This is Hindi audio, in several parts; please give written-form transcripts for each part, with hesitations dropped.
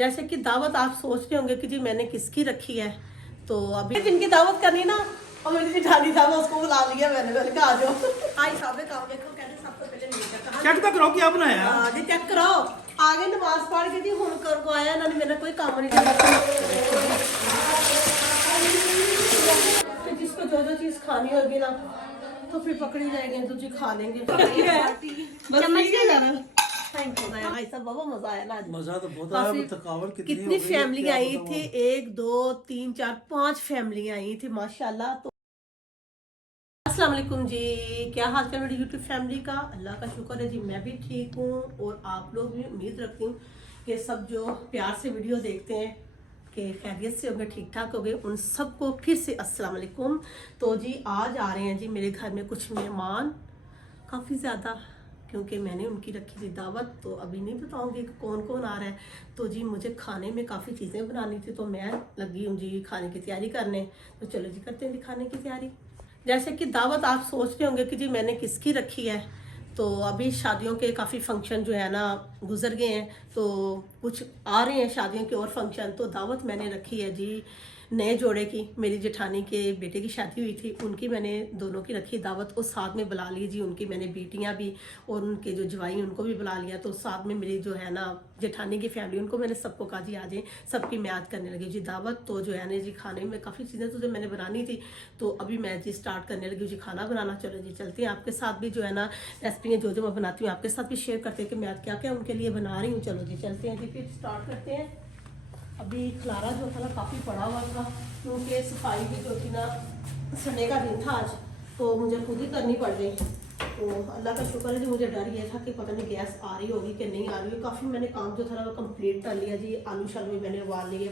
जैसे कि दावत आप सोच रहे होंगे कि जी मैंने किसकी रखी है, तो अभी जिनकी दावत करनी ना और मेरी जिठानी था उसको बुला लिया मैंने कहा आ जाओ। आई साहब काम देखो कहते सबसे पहले नहीं चेक तो करो क्या बनाया। हां जी चेक करो आगे नमाज पढ़ के जी हुन कर को आया इन्होंने मेरा कोई काम नहीं किया। तो जिसको जो जो चीज खानी होगी ना तो फिर पकड़ी जाएगी तो जी खा लेंगे। चम्मच से ज्यादा थैंक यू भाई साहब बहुत मजा आया ना आज। मजा तो बहुत आया। थकावट कितनी फैमिली आई थी 1 2 3 4 5 फैमिली आई थी माशाल्लाह। तो अस्सलाम वालेकुम जी, क्या हाल चाल मेरी यूट्यूब फैमिली का। अल्लाह का शुक्र है जी मैं भी ठीक हूँ और आप लोग भी उम्मीद रखती हूँ कि सब जो प्यार से वीडियो देखते हैं कि खैरियत से होंगे ठीक ठाक हो गए। उन सबको फिर से अस्सलाम वालेकुम। तो जी आज आ रहे हैं जी मेरे घर में कुछ मेहमान काफ़ी ज़्यादा, क्योंकि मैंने उनकी रखी थी दावत। तो अभी नहीं बताऊंगी कि कौन कौन आ रहा है। तो जी मुझे खाने में काफ़ी चीज़ें बनानी थी तो मैं लगी हूँ जी खाने की तैयारी करने। तो चलो जी करते हैं जी खाने की तैयारी। जैसे कि दावत आप सोच रहे होंगे कि जी मैंने किसकी रखी है, तो अभी शादियों के काफ़ी फंक्शन जो है ना गुजर गए हैं, तो कुछ आ रहे हैं शादियों के और फंक्शन। तो दावत मैंने रखी है जी नए जोड़े की, मेरी जेठानी के बेटे की शादी हुई थी उनकी मैंने दोनों की रखी दावत और साथ में बुला ली जी उनकी मैंने बेटियां भी और उनके जो जवाई उनको भी बुला लिया। तो साथ में मेरी जो है ना जेठानी की फैमिली उनको मैंने सबको कहा जी आ जाए, सबकी मैं आज करने लगी जी दावत। तो जो है ना जी खाने में काफ़ी चीज़ें तो जो मैंने बनानी थी तो अभी मैं जी स्टार्ट करने लगी जी खाना बनाना। चलो जी चलते हैं आपके साथ भी जो है ना रेसिपी जो जो मैं बनाती हूँ आपके साथ भी शेयर करते हैं कि मैं आज क्या क्या उनके लिए बना रही हूँ। चलो जी चलते हैं जी फिर स्टार्ट करते हैं। अभी खलारा जो था ना काफ़ी पड़ा हुआ था क्योंकि सफाई भी जो थी ना संडे का दिन था आज, तो मुझे खुद ही करनी पड़ गई। तो अल्लाह का शुक्र है जी मुझे डर ये था कि पता नहीं गैस आ रही होगी कि नहीं आ रही है। काफ़ी मैंने काम जो था ना वो कंप्लीट कर लिया जी। आलू शालू भी मैंने उबाल लिए,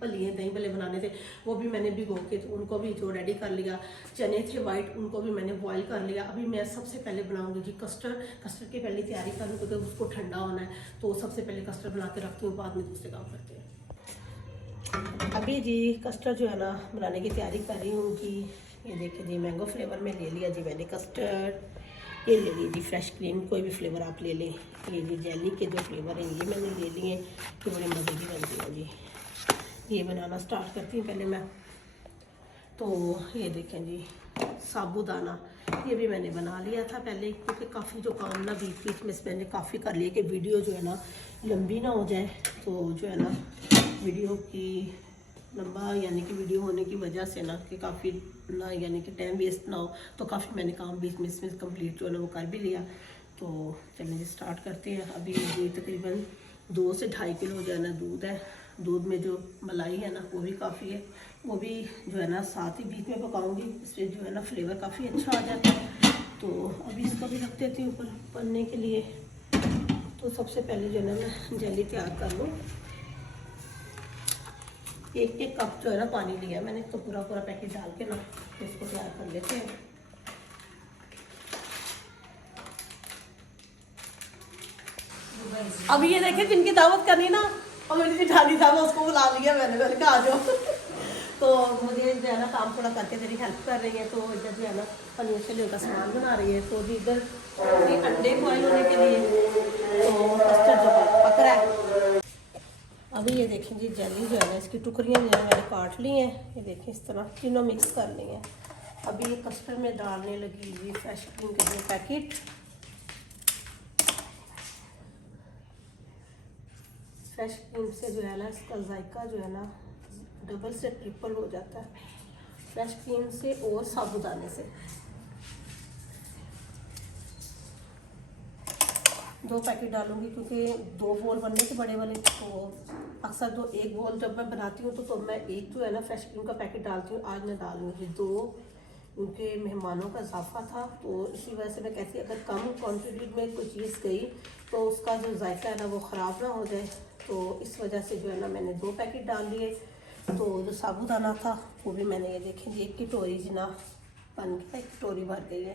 भलिए दही भले बनाने थे वो भी मैंने भिगो के तो उनको भी जो रेडी कर लिया। चने थे वाइट उनको भी मैंने बॉईल कर लिया। अभी मैं सबसे पहले बनाऊंगी जी कस्टर्ड। कस्टर्ड की पहले तैयारी करूँ क्योंकि उसको ठंडा होना है, तो सबसे पहले कस्टर्ड बना के रखती हूँ, बाद में दूसरे काम करते हैं। अभी जी कस्टर्ड जो है ना बनाने की तैयारी कर रही हूँ जी। ये देखिए जी मैंगो फ्लेवर में ले लिया जी मैंने कस्टर्ड। ये ले ली जी फ्रेश क्रीम, कोई भी फ्लेवर आप ले लें। ये जी जेली के जो फ्लेवर हैं ये मैंने ले लिए कि बड़े मज़े की बनती है जी। ये बनाना स्टार्ट करती हूँ पहले मैं। तो ये देखें जी साबूदाना ये भी मैंने बना लिया था पहले, क्योंकि काफ़ी जो काम ना बीच बीच में मैंने काफ़ी कर लिया कि वीडियो जो है ना लंबी ना हो जाए। तो जो है ना वीडियो की लंबा यानी कि वीडियो होने की वजह से ना कि काफ़ी ना यानी कि टाइम वेस्ट ना हो, तो काफ़ी मैंने काम बीच में इसमें कंप्लीट जो है ना वो कर भी लिया। तो चलिए स्टार्ट करते हैं। अभी ये तकरीबन 2 से 2.5 किलो जो है ना दूध है। दूध में जो मलाई है ना वो भी काफ़ी है, वो भी जो है ना साथ ही बीच में पकाऊंगी, इससे जो है ना फ्लेवर काफ़ी अच्छा आ जाता है। तो अभी इसको भी रख देती हूँ ऊपर बनने के लिए। तो सबसे पहले जो है ना मैं जेली तैयार कर लूँ। 1 कप जो है ना पानी लिया मैंने, तो पूरा पूरा पैकेट डाल के ना इसको तैयार कर लेते हैं। अभी ये देखिए जिनकी दावत करनी ना और मेरी जेठानी था उसको बुला लिया मैंने कहा आ जाओ। तो मुझे जो है ना काम थोड़ा करके तेरी हेल्प कर रही है। तो इधर जो है ना पनीर शनीर का सामान बना रही है। तो इधर अंडे बॉयल होने के लिए तो कस्टर्ड जो पक रहा है। अभी ये देखें जी जेली जो है ना इसकी टुकड़ियाँ जो है मैंने काट ली हैं। ये देखें इस तरह तीनों मिक्स कर ली हैं। अभी ये कस्टर्ड में डालने लगी जी फ्रेश क्रीम के 2 पैकेट। फ्रेश क्रीम से जो है ना इसका जायका जो है ना डबल से ट्रिपल हो जाता है, फ्रेश क्रीम से और साबुदाने से। 2 पैकेट डालूंगी क्योंकि 2 बोल बनने के बड़े वाले। तो अक्सर तो 1 बोल जब मैं बनाती हूँ तो मैं एक जो है ना फ्रेश क्रीम का पैकेट डालती हूँ। आज मैं डालूंगी 2 क्योंकि मेहमानों का इजाफा था, तो इसी वजह से मैं कहती अगर कम क्वान्टिटी में कोई चीज़ गई तो उसका जो जायका है ना वो ख़राब ना हो जाए। तो इस वजह से जो है ना मैंने 2 पैकेट डाल दिए। तो जो साबुदाना था वो भी मैंने ये देखें जी 1 कटोरी जिना बन गया, 1 कटोरी भर गई है।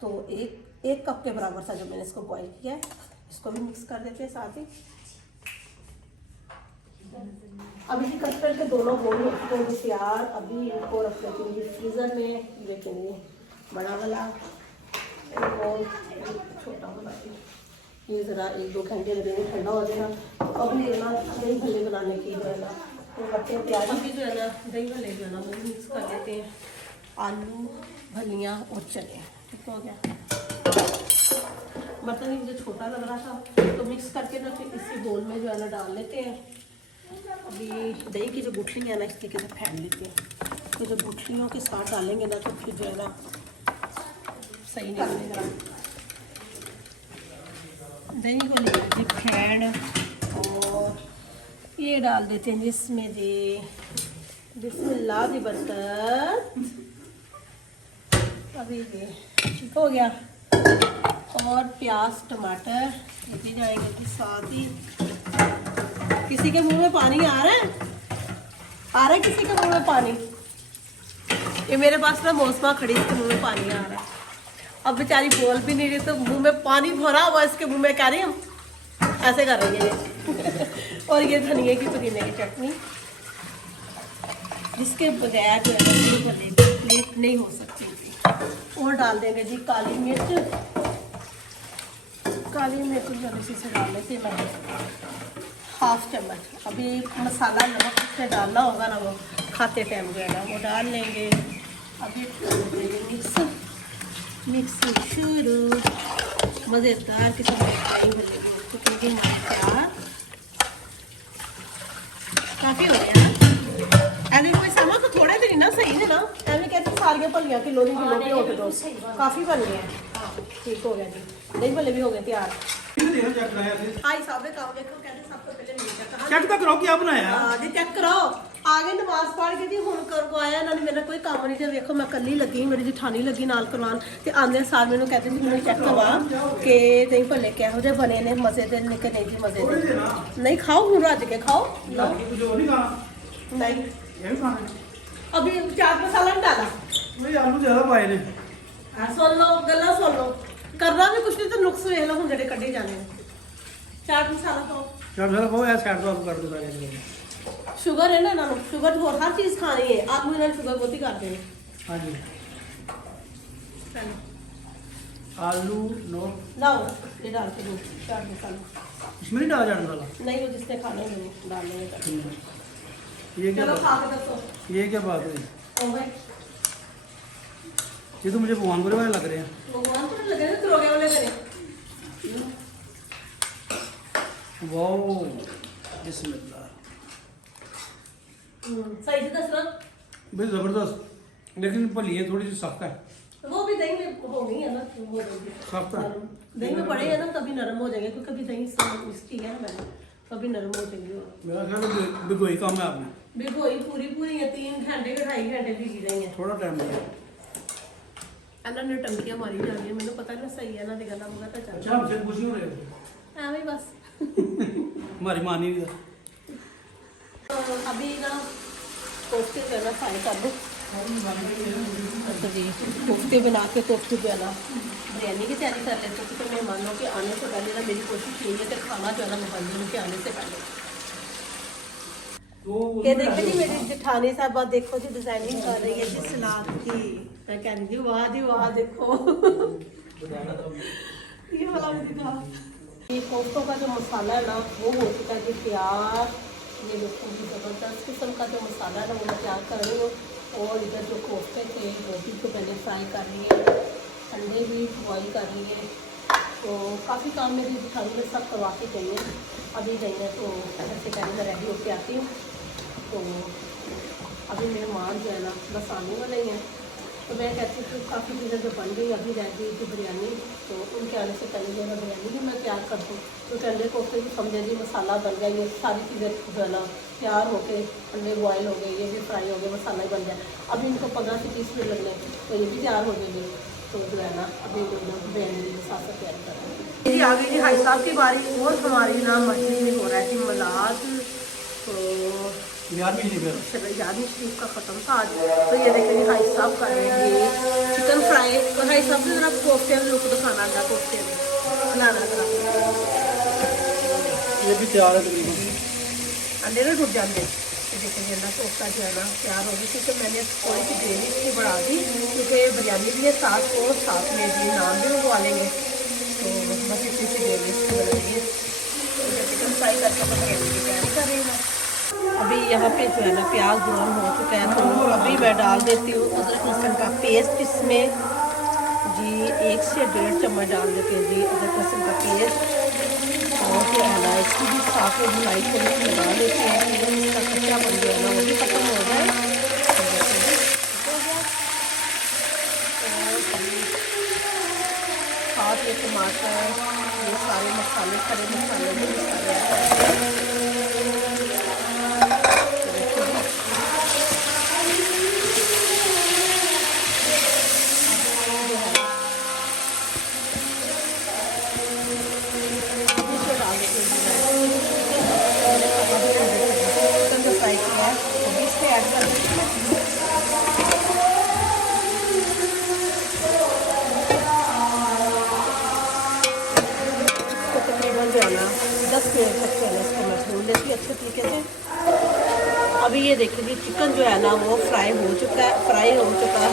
तो एक कप के बराबर था जो मैंने इसको बॉईल किया है। इसको भी मिक्स कर देते हैं साथ ही। अभी जी कस्टर्ड के दोनों बोल हो चुके हैं तैयार। अभी इनको रख लेते हैं फ्रीज़र में। देखेंगे बड़ा वाला और छोटा वाला ये ज़रा 1-2 घंटे लगेंगे, ठंडा हो जाएगा। तो अब ये ना दही भल्ले बनाने की जो है ना तो करते हैं तैयारी। अभी जो है ना दही भल्ले जो है ना वो मिक्स कर देते हैं, आलू फलियाँ और चने। ठीक हो गया। बर्तन ही मुझे छोटा लग रहा था तो मिक्स करके ना फिर इसी बोल में जो है ना डाल लेते हैं। अभी दही की जो गुठली है ना इसके के फेंट लेते हैं, तो जब गुठलियों के साथ डालेंगे ना तो फिर जो है ना सही नहीं बनेगा। दही को ले जी फेंट और ये डाल देते हैं जिसमें जी बिस्मिल्लाह दी बरकत। अभी ये ठीक हो गया और प्याज टमाटर भी जाएंगे कि साथ ही। किसी के मुंह में पानी आ रहा है, किसी के मुंह में पानी। ये मेरे पास ना मौसमा खड़ी, इसके मुंह में पानी आ रहा है। अब बेचारी बोल भी नहीं रही तो मुंह में पानी भरा हुआ इसके मुंह में, कह रही हम ऐसे कर रही है ये। और ये धनिया की पुदीने की चटनी जिसके बगैर जो है प्लेट नहीं हो सकती थी। और डाल देंगे जी काली मिर्च जल्दी से डाल लेते हैं मैं 1/2 चम्मच। अभी मसाला नमक से डालना होगा ना वो खाते टाइम जो है ना वो डाल लेंगे। अभी मिक्सिंग शुरू, मज़ेदार किस्म कुकिंग तैयार। काफ़ी हो गया ऐसे कोई समा तो थोड़ा ही ना सही है ना, ऐसे कहते सारियाँ भलियाँ किलो की किलो के दो काफ़ी बन गया। हाँ ठीक हो गया जी, दही भल्ले भी हो गए तैयार। हाई साहब काम देखो कहते सब तो पहले नहीं चेक चेक तो करो क्या बनाया। हाँ जी चेक कराओ। आगे नमाज पढ़ के जी हुण कर आया इन्होंने, मेरा कोई काम नहीं। जब देखो मैं कली लगी, मेरी जठानी लगी नाल करवान ते आंदे सार मैनू कहते जी मैनू चेक करवा कि दही भल्ले किहो जे बने ने, मजे दे ने कि नहीं जी मजे दे। नहीं खाओ हुण रज के खाओ। नहीं अभी चाट मसाला नहीं डाला, वही आलू ज्यादा पाए ने। सुन लो गल्ला सुन लो, करना भी कुछ नहीं तो नुक्स वेख लो हुण जेडे कड्ढे जाने। चाट मसाला पाओ, चाट मसाला पाओ यार, साइड तो आलू काट दो सारे। शुगर है ना इन्होंने, शुगर और हर चीज़ खानी है। आलू इन्होंने शुगर बहुत ही करते हैं। हाँ जी आलू नो लाओ ये डाल के दो चाट मसाला। इसमें नहीं डाला चाट मसाला? नहीं वो जिसने खाना है वो डाल लेंगे। ये क्या चलो बात, खा के दसो ये क्या बात हुई? ओ भाई ये तो मुझे भगवान बुरे वाले लग रहे हैं। भगवान को लगे ना करोगे वाले करे। वाओ बिस्मिल्लाह। सही से दसना भाई जबरदस्त, लेकिन भलियाँ थोड़ी सी सख्त है। वो भी दही में हो गई है ना, हो जाएगी सख्त है। दही में पड़ेगा ना तभी नरम हो जाएंगे, क्योंकि कभी दही से मिस्टी है ना मैंने, तभी नरम हो जाएंगे। मेरा ख्याल है भिगोई काम है आपने। भिगोई पूरी है 3 घंटे के 2.5 घंटे भिगी रही है। थोड़ा टाइम लगा। ਇਹਨਾਂ ਨੇ ਟੰਕੀਆਂ ਮਾਰੀ ਜਾਂਦੀਆਂ, ਮੈਨੂੰ ਪਤਾ ਨਹੀਂ ਸਹੀ ਹੈ ਇਹਨਾਂ ਦੀ ਗੱਲਾਂ ਮੁਗਾ ਤਾਂ ਚੱਲ। अच्छा हमसे कुछ नहीं हो रहा ਐਵੇਂ ਬਸ। हमारी मानी भी था। अभी ना कोफ्ते जो है ना फ्राई कर दो। अच्छा जी कोफ्ते बना के कोफ्ते जो है ना बिरयानी की तैयारी कर लेते, क्योंकि मेहमानों के आने से पहले ना मेरी कोशिश यही है कि खाना जो है ना मेहमानों के आने से पहले। ये देखो जी मेरी जेठानी साहबा देखो जी डिजाइनिंग कर रही है जी सलाद की। मैं कह रही थी वाह जी वाह देखो ये वाला भी दिखा। ये कोफ्तों का जो मसाला है ना वो हो चुका है जी तैयार। ये देखो जी ज़बरदस्त किस्म का जो मसाला है ना वो मैं तैयार कर रही हूँ। और इधर जो कोफ्ते थे रोटी को पहले फ्राई कर लिए, अंडे भी बॉईल कर लिए। तो काफ़ी काम मेरी जेठानी में सब करवा के गई है, अभी गई है तो ऐसे पहले मैं रेडी होके आती हूँ। तो अभी मेहमान जो है ना बस आने वाले ही हैं, तो मैं कहती हूँ काफ़ी चीज़ें जो बन गई अभी रह गई थी बिरयानी, तो उनके आने से पहले जो है बिरयानी भी मैं तैयार कर दूँ। तो अंडे कोफ्ते भी समझे जी मसाला बन गया, ये सारी चीज़ें जो है ना तैयार हो के अंडे बॉयल हो गए, ये भी फ्राई हो गए, मसाला ही बन जाए। अभी इनको 15 से 30 मिनट लगने तो ये भी तैयार हो जाएंगे। तो जो है ना अभी बिरयानी के साथ साथ तैयार कर रहे हैं जी। आ गई जी भाई साहब की बारी, और हमारी ना मछली में हो रहा है कि मलाद। तो याद भी नहीं फिर चलो याद नहीं शरीफ का ख़त्म था आज। तो ये देखिए भाई साहब कर रहे हैं ये चिकन फ्राई। तो भाई साहब से जरा कोफ्ते में लुक दिखाना था, कोफ्ते में बनाना जरा। ये भी तैयार है तकरीबन, अंडे ना टूट जाते। देखिए अंडा कोफ्ता जो है ना तैयार हो गई, क्योंकि मैंने थोड़ी सी ग्रेवी भी बढ़ा दी, क्योंकि बिरयानी भी है साथ, और साथ में भी नान भी मंगवा लेंगे। तो बस इतनी सी ग्रेवी फ्राई करके तो मैं इसकी तैयारी कर रही हूँ। अभी यहाँ पे जो है ना प्याज ब्राउन हो चुका है, तो अभी मैं डाल देती हूँ अदरक लहसुन का पेस्ट इसमें जी। 1 से 1.5 चम्मच डाल देते हैं जी अदरक लहसुन का पेस्ट। और जो है ना इसकी भी साथ में बुनाई थोड़ी सी लगा देते हैं, इसका कच्चा बन जो है ना वो भी खत्म हो जाए। साथ में टमाटर, ये सारे मसाले, खड़े मसाले भी सारे फ्राई किया है तो इसमें ऐड कर देते हैं। जो है ना 10 मिनट तक जो है ना इसको मैं भून लेती हूँ अच्छे तरीके से। अभी ये देखिए जी चिकन जो है ना वो फ्राई हो चुका है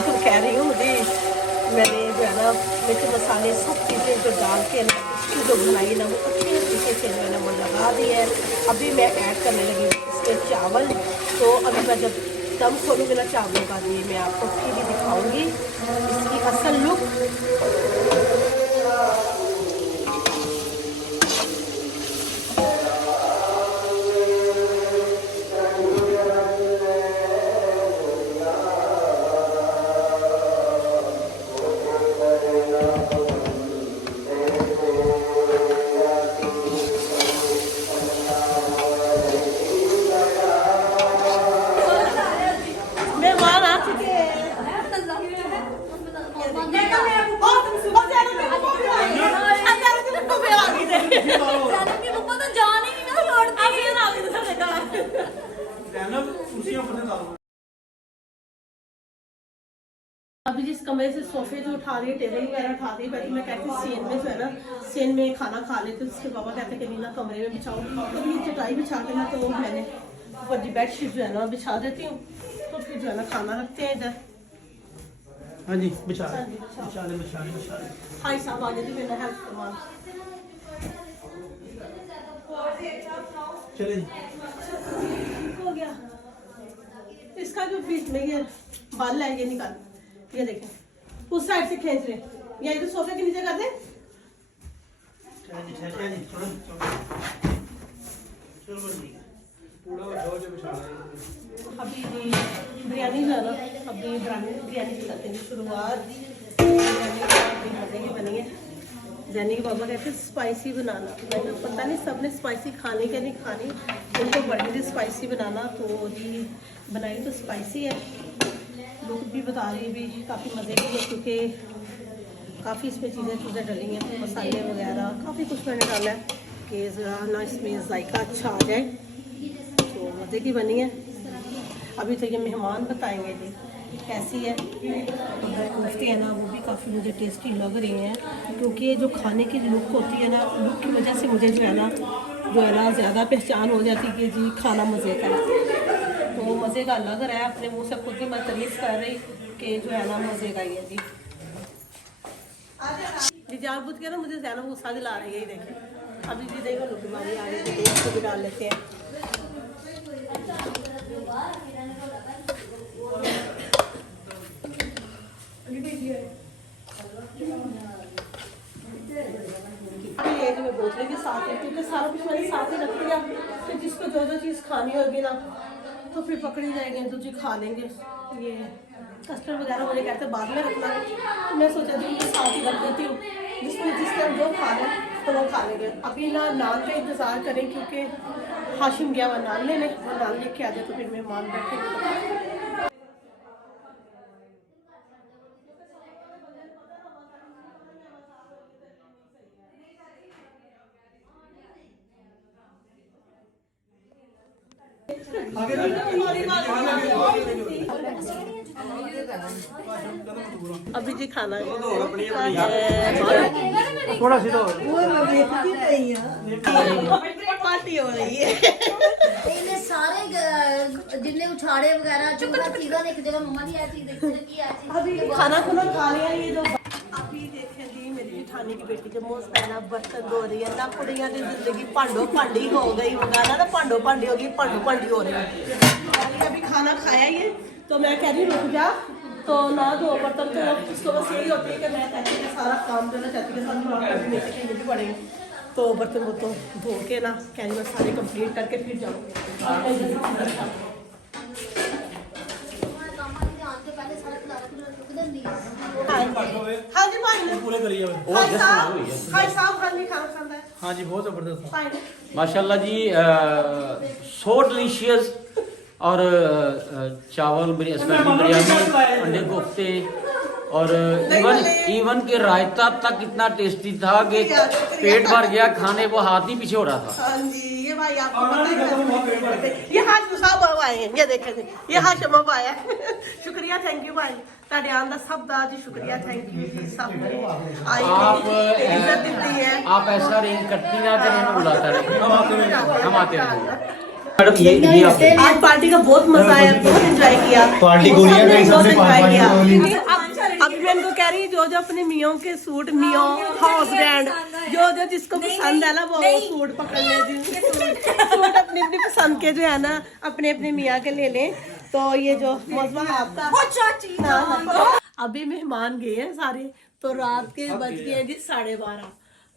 तो कह रही हूँ मुझे, मैंने जो है ना मिर्च मसाले सब चीज़ें जो डाल के ना इसकी जो बुनाई ना वो अच्छे तरीके से मैंने वो लगा दी है। अभी मैं ऐड करने लगी इसमें चावल। तो अभी मैं जब दम खोलूँगी ना चावलों का जी मैं आपको फिर भी दिखाऊँगी इसकी असल लुक। अभी जिस कमरे से सोफे जो उठा रही है, टेबल वगैरह उठा रही है, मैं कहती हूँ सेन में जो है ना सेन में खाना खा लेते, उसके पापा कहते हैं कि नहीं ना कमरे में बिछाओ। तो ये चटाई बिछा के ना तो मैंने ऊपर जी बेड शीट जो है ना बिछा देती हूँ, तो फिर जो है ना खाना रखते हैं इधर। हाँ जी बिछा ले। हाई साहब आ जाती मेरा हेल्प करवा चले हो गया। इसका जो बीच में ये बाल है ये निकाल, ये देखें उस साइड से खींच रहे या इधर सोफे के नीचे कर दे। अभी बिरयानी जो है ना अभी बिरयानी की करते हैं शुरुआत। बिरयानी बनी है, जैनी के पापा कहते हैं स्पाइसी बनाना। मैंने पता नहीं सबने स्पाइसी खानी क्या नहीं खानी, उनको बड़ी थी स्पाइसी बनाना तो जी बनाई तो स्पाइसी है। लोग भी बता रही भी काफ़ी मज़े की है क्योंकि काफ़ी इसमें चीज़ें डली हैं, मसाले वगैरह काफ़ी कुछ मैंने डाला है कि ना इसमें जायका अच्छा आ जाए, तो मज़े की बनी है। अभी तो ये मेहमान बताएंगे जी कैसी है। कोफ्ते है ना वो भी काफ़ी मुझे टेस्टी लग रही हैं क्योंकि जो खाने की लुक होती है ना, लुक की वजह से मुझे जो है ना ज़्यादा पहचान हो जाती है कि जी खाना मज़े का है। तो मज़े का लग रहा है, अपने मुँह से खुद ही मैं तारीफ कर रही कि जो है ना मज़े का ही है जी। जानबूझ के ना मुझे ज़्यादा गुस्सा दिला रही है, ये देखें। अभी भी देखो लुक हमारी आ रही है, इसको भी डाल लेते हैं। ये जो मैं बोतले के साथ है क्योंकि सारा कुछ मैंने साथ ही रख दिया, फिर जिसको जो जो चीज़ खानी होगी ना तो फिर पकड़ी जाएंगे तो जी खा लेंगे। ये कस्टर्ड वगैरह मुझे कहते हैं बाद में रखना, तो मैं सोचा थी उनके साथ ही रख देती हूँ, जिसको जिस टाइम जो खाना तो वो खा लेंगे। अभी ना नान का इंतज़ार करें क्योंकि हाशिम गया वह नान लेने, वो नान लेके आ जाए तो फिर मेहमान बैठेंगे। अभी जी खाना थोड़ा सी तो पार्टी हो रही है। सारे जिन्ने उछाड़े वगैरह जो चीज़ां ने एक जगह मम्मा ने आ चीज देखी कि आ चीज अभी खाना खुना खा लिया, ये जो अभी देखें जी मेरी जिठानी की बेटी जो मोस पहना बर्तन धो रही है ना, कुड़ियां की जिंदगी भांडो भांडी हो गई होगा ना, भांडो भांडी हो गई, भांडो भांडी हो रही है। अभी खाना खाया ही है तो मैं कह रही रुक जा, तो ना दो बर्तन, तो उसको बस यही होती है कि मैं कहती हूँ सारा काम जो ना चाहती है सब थोड़ा भी पड़ेंगे, तो बर्तन वो धो के ना कह रही मैं सारे कंप्लीट करके फिर जाऊँगी। हाँ जी भाई पूरे करिए भाई साहब हाँ जी खाना खाना है। हाँ जी बहुत जबरदस्त था। माशाल्लाह जी, सो डिलीशियस। और चावल स्पेशली बिरयानी, अंडे कोफ्ते और इवन के रायता तक इतना टेस्टी था कि पेट भर गया, खाने वो हाथ ही पीछे हो रहा था। हाँ जी ये भाई आपको पता है, ये हाशिम साहब आए हैं, ये देखें जी, ये हाशिम साहब आया है। शुक्रिया, थैंक यू भाई ਤੁਹਾਡੇ ਆਉਣ ਦਾ ਸਭ ਦਾ जी शुक्रिया, थैंक यू जी सब ने आई इज्जत दी है। आप ऐसा अरेंज करती ना तो हमें बुलाता रहे, हम आते रहे। मैडम ये आपके आज पार्टी का बहुत मजा आया, बहुत एंजॉय किया, पार्टी को लिया गई सबने अभी मैं इनको कह रही जो जो अपने मियों के सूट, मियों हाउस बैंड, जो जिसको पसंद है ना वो सूट पकड़ ले जी, सूट अपनी अपनी पसंद के जो है ना अपने अपने मियाँ के ले लें। तो ये जो मौसम है आपका, अभी मेहमान गए हैं सारे, तो रात के बज गए हैं जी 12:30,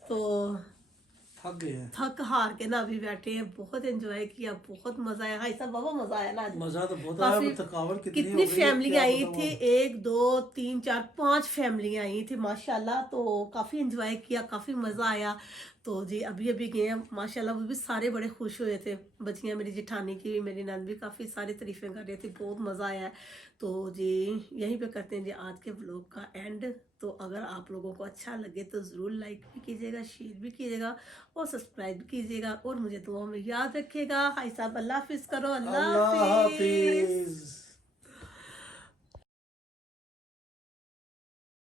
तो थक गए हैं। थक हार के ना अभी बैठे हैं, बहुत एंजॉय किया, बहुत मजा आया। हाई साहब बाबा मजा आया ना आज, मजा तो बहुत काफी- आया, थकावट कितनी हो गई है, फैमिली क्या आई बताऊं। थी, 1 2 3 4 5 फैमिली आई थी माशाल्लाह, तो काफी एंजॉय किया, काफी मजा आया। तो जी अभी अभी गए हैं माशाल्लाह, वो भी सारे बड़े खुश हुए थे, बच्चियां मेरी जिठानी की, मेरी नंद भी काफ़ी सारी तारीफें कर रही थी, बहुत मज़ा आया है। तो जी यहीं पे करते हैं जी आज के व्लॉग का एंड। तो अगर आप लोगों को अच्छा लगे तो ज़रूर लाइक भी कीजिएगा, शेयर भी कीजिएगा और सब्सक्राइब भी कीजिएगा, और मुझे दुआ में याद रखिएगा। हाई साहब अल्लाह हाफिज़ करो, अल्लाह हाफिज़।